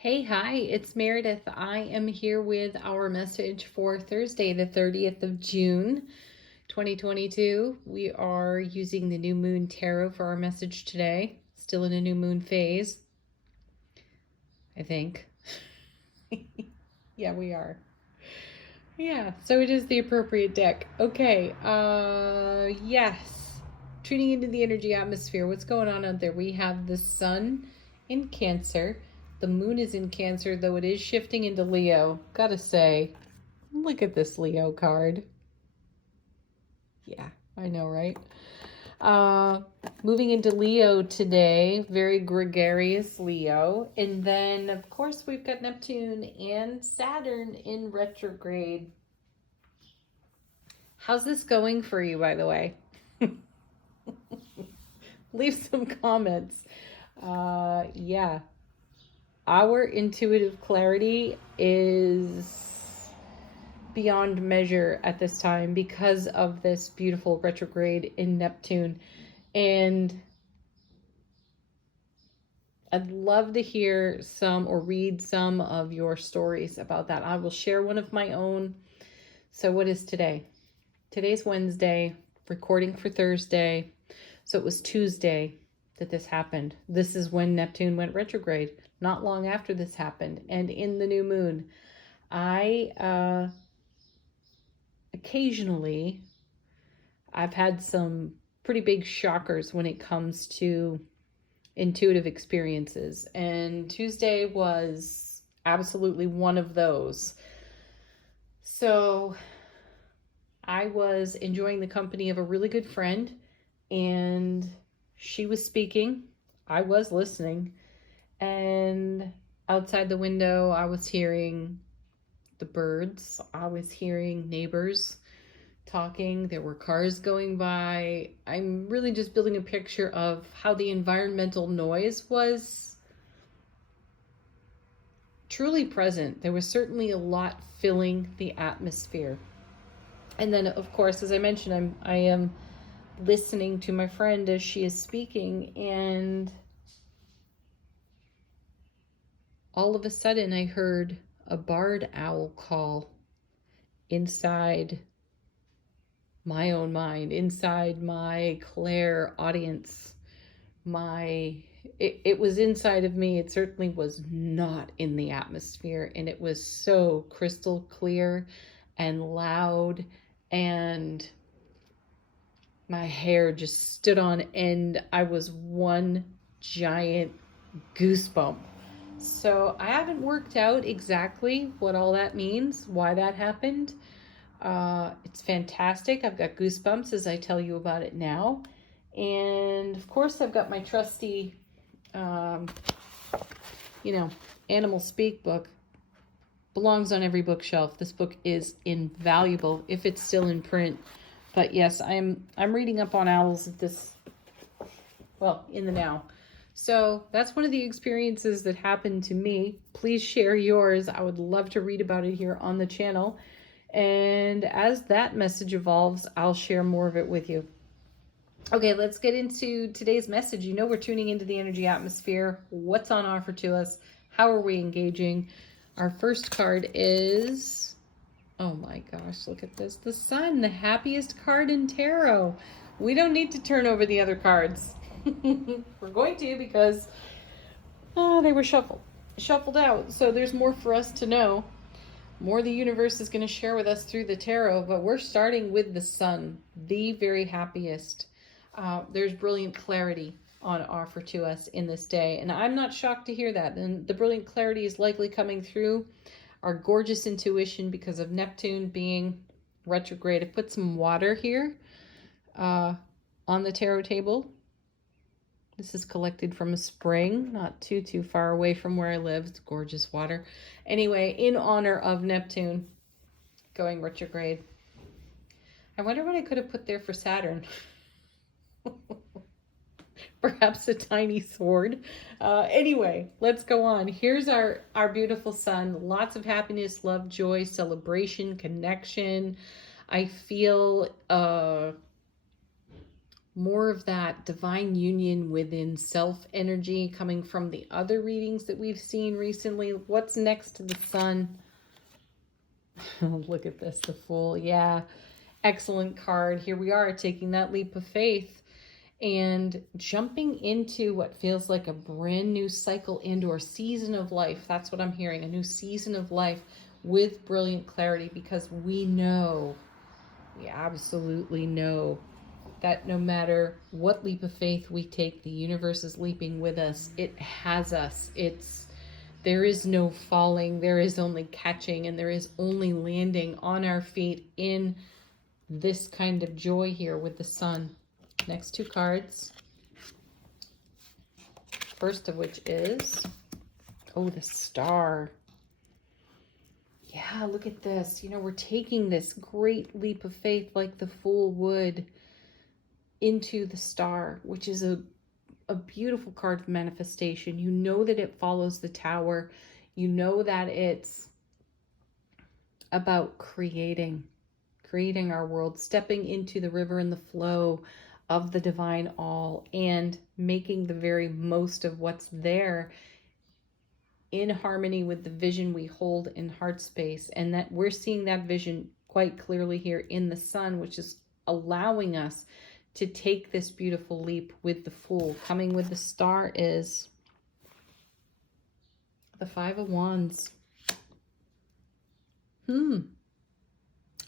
Hey, hi, it's Meredith. I am here with our message for Thursday, the 30th of June, 2022. We are using the new moon tarot for our message today. Still in a new moon phase, I think. Yeah, we are. Yeah, so it is the appropriate deck. Okay, yes. Tuning into the energy atmosphere. What's going on out there? We have the sun in Cancer. The moon is in Cancer, though it is shifting into Leo. Gotta say, look at this Leo card. Yeah, I know, right? Uh, Moving into Leo today, very gregarious Leo. And then, of course, we've got Neptune and Saturn in retrograde. How's this going for you, by the way? Leave some comments. Yeah, our intuitive clarity is beyond measure at this time because of this beautiful retrograde in Neptune. And I'd love to hear some or read some of your stories about that. I will share one of my own. So, what is today? Today's Wednesday, recording for Thursday. So, it was Tuesday that this happened. This is when Neptune went retrograde, not long after this happened, and in the new moon. I occasionally, I've had some pretty big shockers when it comes to intuitive experiences, and Tuesday was absolutely one of those. So I was enjoying the company of a really good friend, and she was speaking. I was listening, and outside the window, I was hearing the birds. I was hearing neighbors talking. There were cars going by. I'm really just building a picture of how the environmental noise was truly present. There was certainly a lot filling the atmosphere. And then, of course, as I mentioned, I am listening to my friend as she is speaking, and all of a sudden I heard a barred owl call inside my own mind, inside my Claire audience. It was inside of me. It certainly was not in the atmosphere, and it was so crystal clear and loud, and my hair just stood on end. I was one giant goosebump. So I haven't worked out exactly what all that means, why that happened. It's fantastic. I've got goosebumps as I tell you about it now. And of course, I've got my trusty, um, animal speak book. Belongs on every bookshelf. This book is invaluable if it's still in print. But yes, I'm reading up on owls at this, in the now. So that's one of the experiences that happened to me. Please share yours. I would love to read about it here on the channel. And as that message evolves, I'll share more of it with you. Okay, let's get into today's message. We're tuning into the energy atmosphere. What's on offer to us? How are we engaging? Our first card is, oh my gosh, look at this. The Sun, the happiest card in tarot. We don't need to turn over the other cards. We're going to because they were shuffled out. So there's more for us to know. More the universe is going to share with us through the tarot, but we're starting with the Sun, the very happiest. There's brilliant clarity on offer to us in this day, and I'm not shocked to hear that. And the brilliant clarity is likely coming through our gorgeous intuition because of Neptune being retrograde. I put some water here on the tarot table. This is collected from a spring, not too far away from where I live. It's gorgeous water. Anyway, in honor of Neptune going retrograde. I wonder what I could have put there for Saturn. Perhaps a tiny sword. Anyway, let's go on. Here's our beautiful Sun. Lots of happiness, love, joy, celebration, connection. I feel more of that divine union within self energy coming from the other readings that we've seen recently. What's next to the sun? Look at this, the Fool. Yeah, excellent card. Here we are taking that leap of faith and jumping into what feels like a brand new cycle and or season of life. That's what I'm hearing, a new season of life with brilliant clarity, because we absolutely know that no matter what leap of faith we take, the universe is leaping with us. It has us. There is no falling, there is only catching, and there is only landing on our feet in this kind of joy here with the sun. Next two cards. First of which is, the Star. Yeah, look at this. We're taking this great leap of faith like the Fool would into the Star, which is a beautiful card of manifestation. You know that it follows the Tower. You know that it's about creating our world, stepping into the river and the flow of the divine all, and making the very most of what's there in harmony with the vision we hold in heart space. And that we're seeing that vision quite clearly here in the sun, which is allowing us to take this beautiful leap with the Fool. Coming with the Star is the Five of Wands.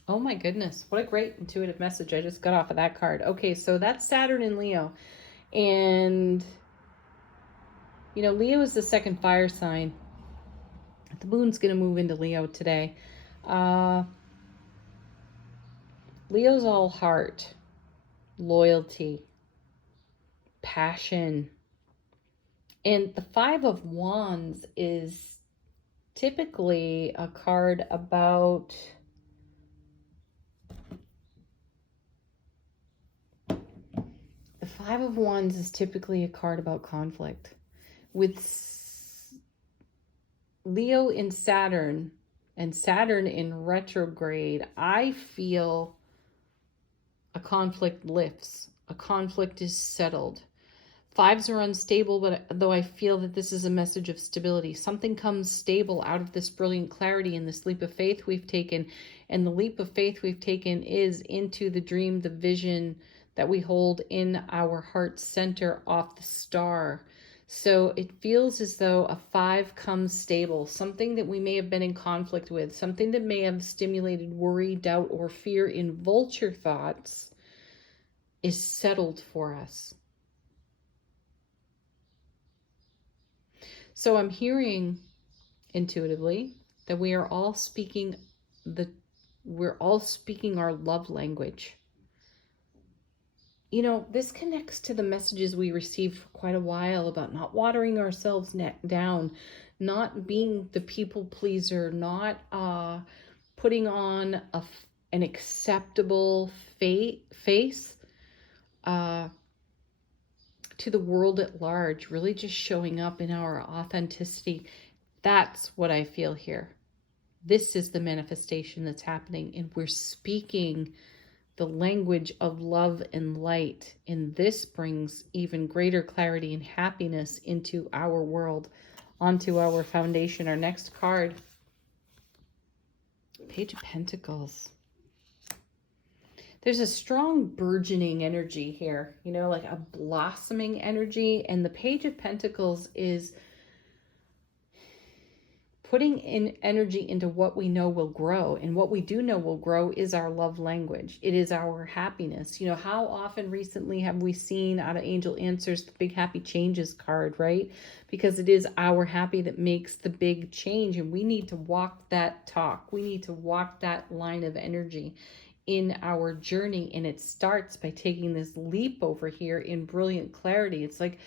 Oh my goodness, what a great intuitive message I just got off of that card. Okay, so that's Saturn in Leo. And, Leo is the second fire sign. The moon's going to move into Leo today. Leo's all heart, loyalty, passion. And the Five of Wands is typically a card about Five of Wands is typically a card about conflict. With Leo in Saturn and Saturn in retrograde, I feel a conflict lifts. A conflict is settled. Fives are unstable, but though I feel that this is a message of stability. Something comes stable out of this brilliant clarity and this leap of faith we've taken. And the leap of faith we've taken is into the dream, the vision that we hold in our heart center off the Star. So it feels as though a five comes stable, something that we may have been in conflict with, something that may have stimulated worry, doubt, or fear in vulture thoughts is settled for us. So I'm hearing intuitively that we are all speaking our love language. This connects to the messages we received for quite a while about not watering ourselves down, not being the people pleaser, not putting on an acceptable face to the world at large, really just showing up in our authenticity. That's what I feel here. This is the manifestation that's happening, and we're speaking the language of love and light. And this brings even greater clarity and happiness into our world, onto our foundation. Our next card, Page of Pentacles. There's a strong burgeoning energy here, like a blossoming energy. And the Page of Pentacles is putting in energy into what we know will grow. And what we do know will grow is our love language. It is our happiness. How often recently have we seen out of Angel Answers the Big Happy Changes card, right? Because it is our happy that makes the big change. And we need to walk that talk. We need to walk that line of energy in our journey. And it starts by taking this leap over here in brilliant clarity. It's like,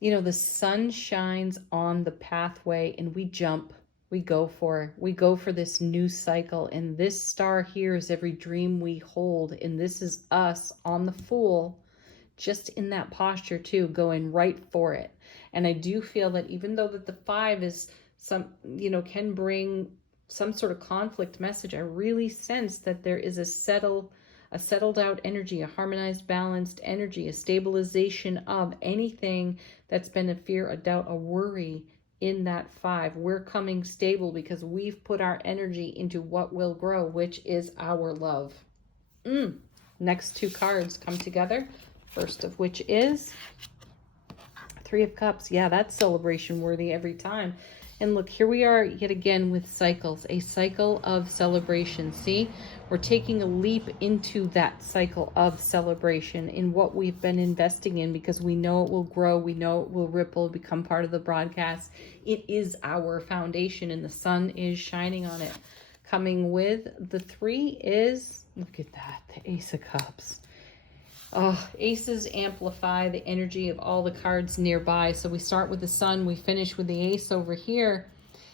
the sun shines on the pathway and we jump, we go for this new cycle. And this star here is every dream we hold. And this is us on the Fool, just in that posture too, going right for it. And I do feel that even though that the five is can bring some sort of conflict message, I really sense that there is a a settled out energy, a harmonized, balanced energy, a stabilization of anything that's been a fear, a doubt, a worry in that 5. We're coming stable because we've put our energy into what will grow, which is our love. Next 2 cards come together. First of which is 3 of Cups. Yeah, that's celebration worthy every time. And look, here we are yet again with cycles, a cycle of celebration. See, we're taking a leap into that cycle of celebration in what we've been investing in, because we know it will grow. We know it will ripple, become part of the broadcast. It is our foundation and the sun is shining on it. Coming with the 3 is, look at that, the Ace of Cups. Oh, aces amplify the energy of all the cards nearby. So we start with the sun, we finish with the ace over here.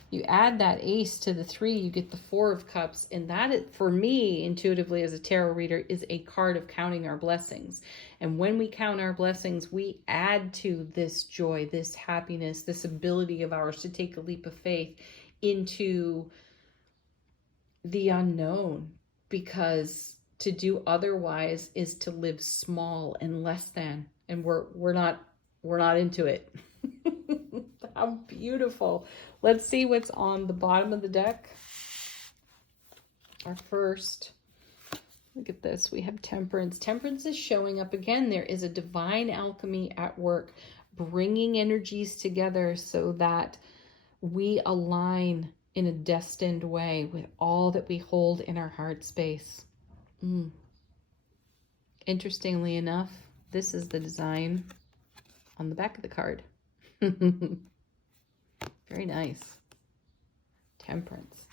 You add that ace to the 3, you get the 4 of Cups. And that, for me, intuitively as a tarot reader, is a card of counting our blessings. And when we count our blessings, we add to this joy, this happiness, this ability of ours to take a leap of faith into the unknown, because to do otherwise is to live small and less than, and we're not into it. How beautiful. Let's see what's on the bottom of the deck. Our first, look at this, we have Temperance. Temperance is showing up again. There is a divine alchemy at work, bringing energies together so that we align in a destined way with all that we hold in our heart space. Interestingly enough, this is the design on the back of the card. Very nice. Temperance.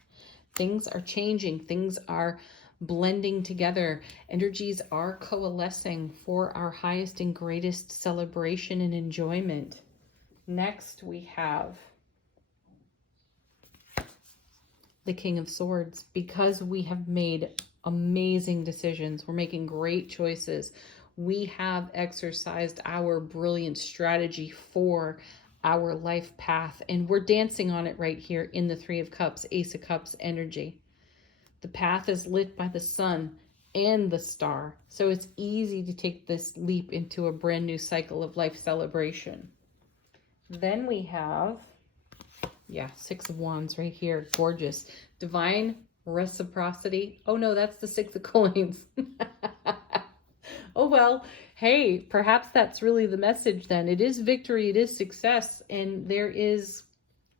Things are changing. Things are blending together. Energies are coalescing for our highest and greatest celebration and enjoyment. Next, we have the King of Swords. Because we have made amazing decisions, we're making great choices, we have exercised our brilliant strategy for our life path, and we're dancing on it right here in the 3 of Cups, Ace of Cups energy. The path is lit by the sun and the star, so it's easy to take this leap into a brand new cycle of life celebration. Then we have, yeah, 6 of Wands right here. Gorgeous. Divine reciprocity. Oh no, that's the 6 of Coins. Oh well, hey, perhaps that's really the message then. It is victory, it is success, and there is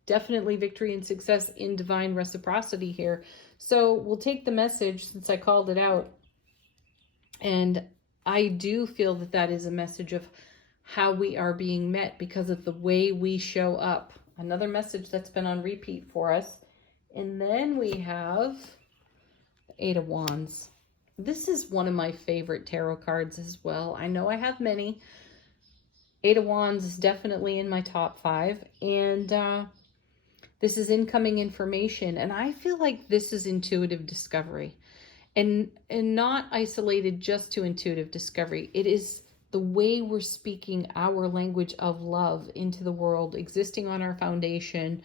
definitely victory and success in divine reciprocity here. So we'll take the message since I called it out. And I do feel that that is a message of how we are being met because of the way we show up. Another message that's been on repeat for us. And then we have the 8 of Wands. This is one of my favorite tarot cards as well. I know I have many. 8 of Wands is definitely in my top 5. And this is incoming information. And I feel like this is intuitive discovery. And not isolated just to intuitive discovery. It is the way we're speaking our language of love into the world, existing on our foundation,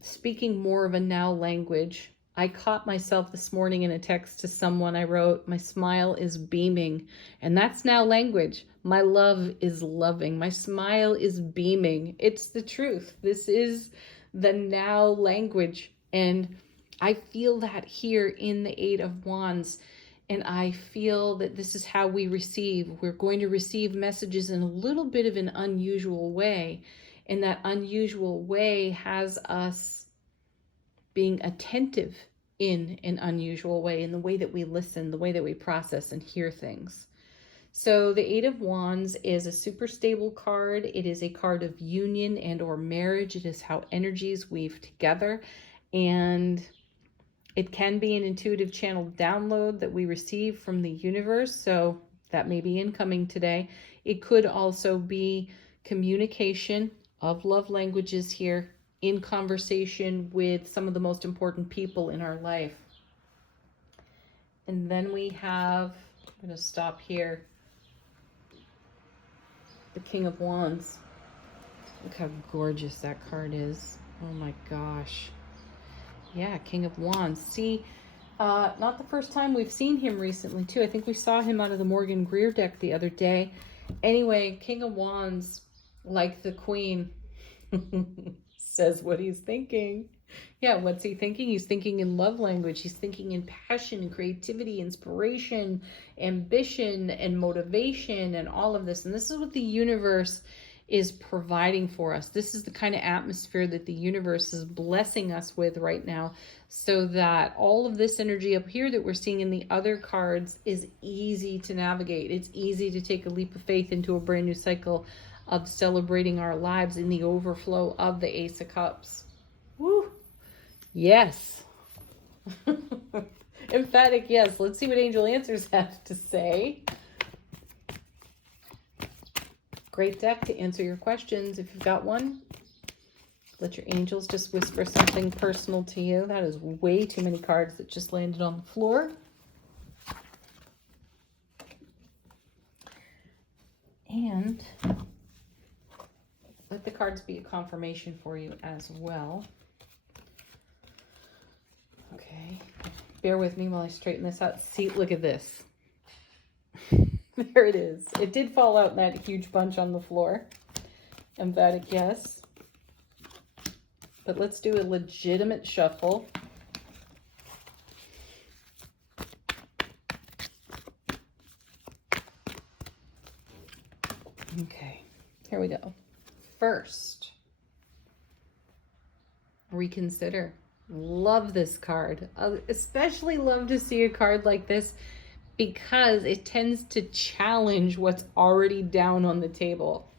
speaking more of a now language. I caught myself this morning in a text to someone. I wrote, my smile is beaming, and that's now language. My love is loving. My smile is beaming. It's the truth. This is the now language. And I feel that here in the 8 of Wands. And I feel that this is how we receive. We're going to receive messages in a little bit of an unusual way. And that unusual way has us being attentive in an unusual way, in the way that we listen, the way that we process and hear things. So the 8 of Wands is a super stable card. It is a card of union and or marriage. It is how energies weave together. And it can be an intuitive channel download that we receive from the universe. So that may be incoming today. It could also be communication of love languages here in conversation with some of the most important people in our life. And then we have, I'm going to stop here, the King of Wands. Look how gorgeous that card is. Oh my gosh. Yeah, King of Wands. See, Not the first time we've seen him recently, too. I think we saw him out of the Morgan Greer deck the other day. Anyway, King of Wands, like the Queen, says what he's thinking. Yeah, what's he thinking? He's thinking in love language. He's thinking in passion, creativity, inspiration, ambition, and motivation, and all of this. And this is what the universe is providing for us. This is the kind of atmosphere that the universe is blessing us with right now, so that all of this energy up here that we're seeing in the other cards is easy to navigate. It's easy to take a leap of faith into a brand new cycle of celebrating our lives in the overflow of the Ace of Cups. Woo! Yes. Emphatic yes. Let's see what Angel Answers have to say. Great deck to answer your questions if you've got one. Let your angels just whisper something personal to you. That is way too many cards that just landed on the floor. And let the cards be a confirmation for you as well. Okay, bear with me while I straighten this out. See, look at this. There it is. It did fall out in that huge bunch on the floor. Emphatic yes. But let's do a legitimate shuffle. Okay, here we go. First, reconsider. Love this card. Especially love to see a card like this, because it tends to challenge what's already down on the table.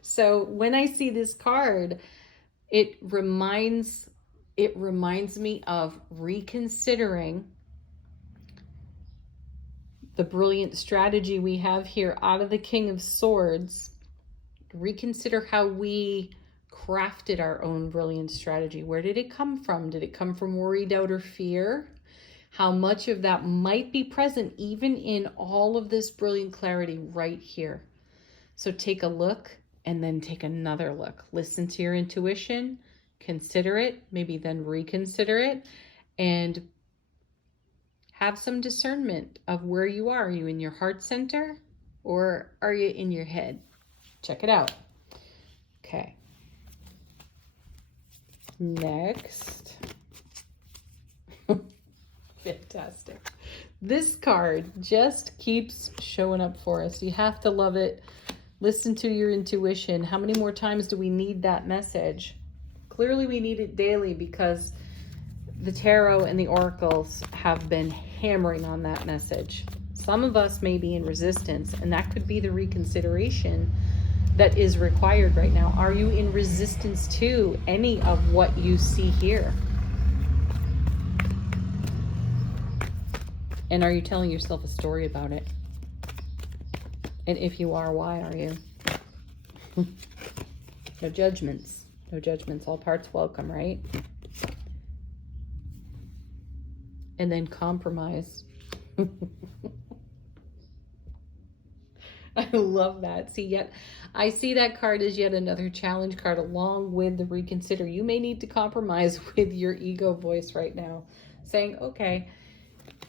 So when I see this card, it reminds me of reconsidering the brilliant strategy we have here out of the King of Swords. Reconsider how we crafted our own brilliant strategy. Where did it come from? Did it come from worry, doubt, or fear? How much of that might be present even in all of this brilliant clarity right here? So take a look and then take another look. Listen to your intuition, consider it, maybe then reconsider it, and have some discernment of where you are. Are you in your heart center or are you in your head? Check it out. Okay. Next. Fantastic. This card just keeps showing up for us. You have to love it. Listen to your intuition. How many more times do we need that message? Clearly we need it daily, because the tarot and the oracles have been hammering on that message. Some of us may be in resistance, and that could be the reconsideration that is required right now. Are you in resistance to any of what you see here? And are you telling yourself a story about it? And if you are, why are you? No judgments. No judgments. All parts welcome, right? And then compromise. I love that. See, yet I see that card as yet another challenge card along with the reconsider. You may need to compromise with your ego voice right now, saying, okay,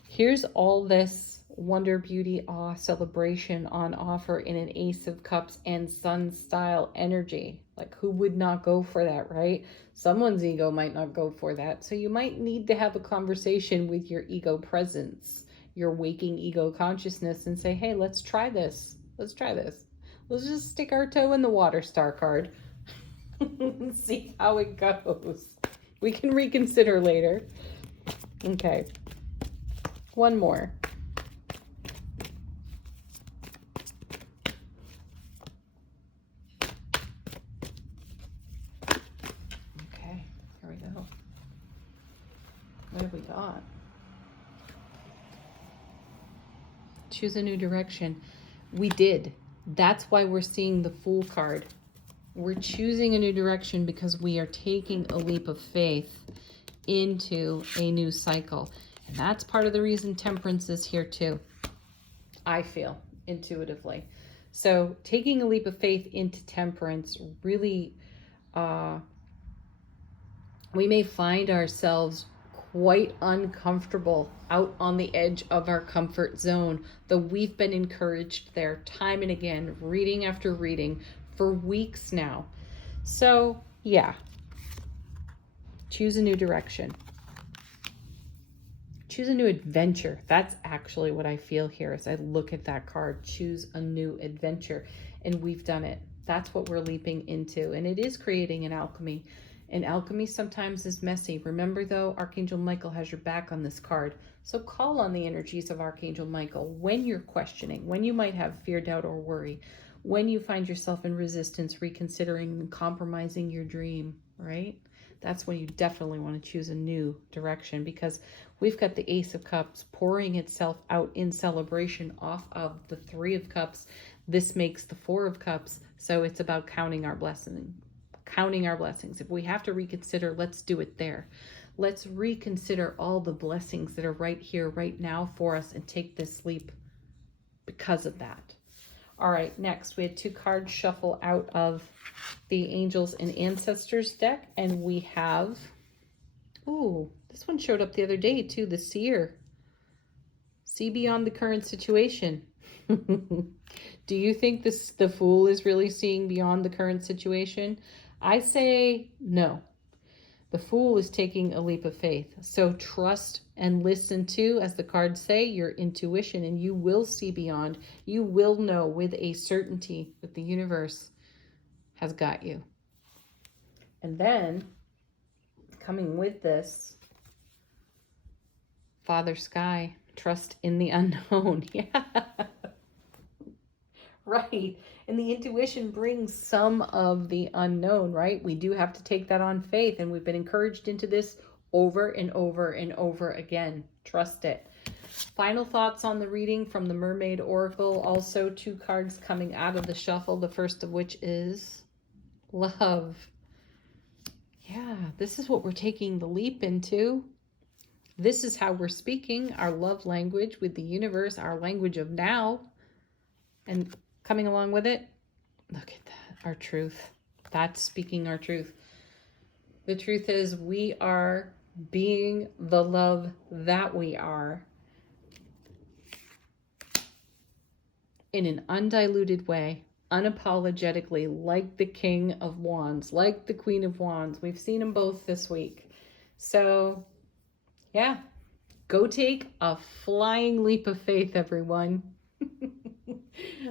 here's all this wonder, beauty, awe, celebration on offer in an Ace of Cups and Sun style energy. Like, who would not go for that, right? Someone's ego might not go for that. So you might need to have a conversation with your ego presence, your waking ego consciousness, and say, hey, let's try this. Let's try this. Let's just stick our toe in the water, star card. And see how it goes. We can reconsider later. Okay. One more. Okay, here we go. What have we got? Choose a new direction. We did. That's why we're seeing the Fool card. We're choosing a new direction because we are taking a leap of faith into a new cycle. And that's part of the reason Temperance is here too, I feel, intuitively. So taking a leap of faith into Temperance really, we may find ourselves quite uncomfortable out on the edge of our comfort zone, though we've been encouraged there time and again, reading after reading for weeks now. So yeah, choose a new direction. Choose a new adventure. That's actually what I feel here as I look at that card. Choose a new adventure. And we've done it. That's what we're leaping into. And it is creating an alchemy. And alchemy sometimes is messy. Remember though, Archangel Michael has your back on this card. So call on the energies of Archangel Michael when you're questioning, when you might have fear, doubt, or worry, when you find yourself in resistance, reconsidering and compromising your dream, right? That's when you definitely want to choose a new direction, because we've got the Ace of Cups pouring itself out in celebration off of the Three of Cups. This makes the Four of Cups. So it's about counting our blessings. If we have to reconsider, let's do it there. Let's reconsider all the blessings that are right here, right now for us, and take this leap because of that. All right, next we had 2 cards shuffle out of the Angels and Ancestors deck, and we have, ooh, this one showed up the other day too, the Seer. See beyond the current situation. Do you think the Fool is really seeing beyond the current situation? I say no. The Fool is taking a leap of faith. So trust and listen to, as the cards say, your intuition, and you will see beyond. You will know with a certainty that the universe has got you. And then, coming with this, Father Sky, trust in the unknown. Yeah. Right. And the intuition brings some of the unknown, right? We do have to take that on faith, and we've been encouraged into this over and over and over again. Trust it. Final thoughts on the reading from the Mermaid Oracle. Also 2 cards coming out of the shuffle, the first of which is love. Yeah, this is what we're taking the leap into. This is how we're speaking our love language with the universe, our language of now. And coming along with it, look at that, our truth. That's speaking our truth. The truth is we are being the love that we are in an undiluted way, unapologetically, like the King of Wands, like the Queen of Wands. We've seen them both this week. So, yeah, go take a flying leap of faith, everyone.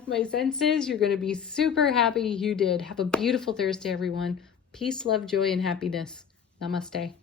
My sense is you're going to be super happy you did. Have a beautiful Thursday, everyone. Peace, love, joy, and happiness. Namaste.